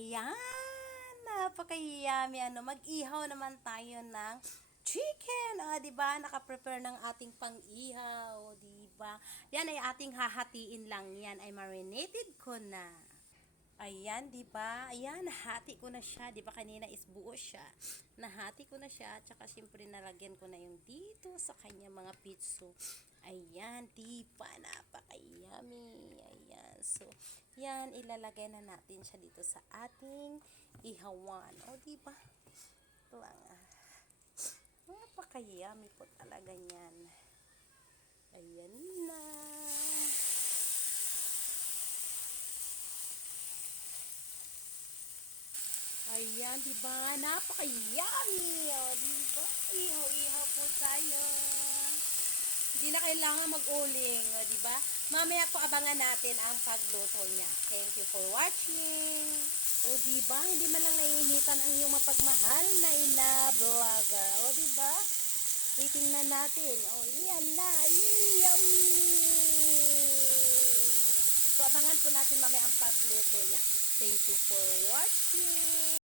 Ayan, napaka-yummy. Mag-ihaw naman tayo ng chicken. 'Di ba? Naka-prepare ng ating pang-ihaw, 'di ba? Yan ay ating hahatiin lang. Yan ay marinated ko na. Ayan, 'di ba? Ayan, nahati ko na siya. 'Di ba kanina is buo siya. Nahati ko na siya, tsaka siyempre nalagyan ko na yung dito sa kanya mga pitso. Ayan, 'di ba? Napaka-yummy. Ayan. So, yan ilalagay na natin siya dito sa ating ihawan. 'Di ba? Ito lang. Napaka-yummy po talaga niyan. Ayan na. Ayan, di ba? Napaka-yummy. Di ba? Ihaw-ihaw po tayo. Hindi na kailangan mag-uling. Di ba? Mamaya po abangan natin ang pagluto niya. Thank you for watching. Di ba? Hindi man lang naiinitan ang iyong mapagmahal na ina-vlogger. Di ba? Titingnan natin. Yan na. Yummy! So, abangan po natin mamaya ang pagluto niya. Thank you for watching.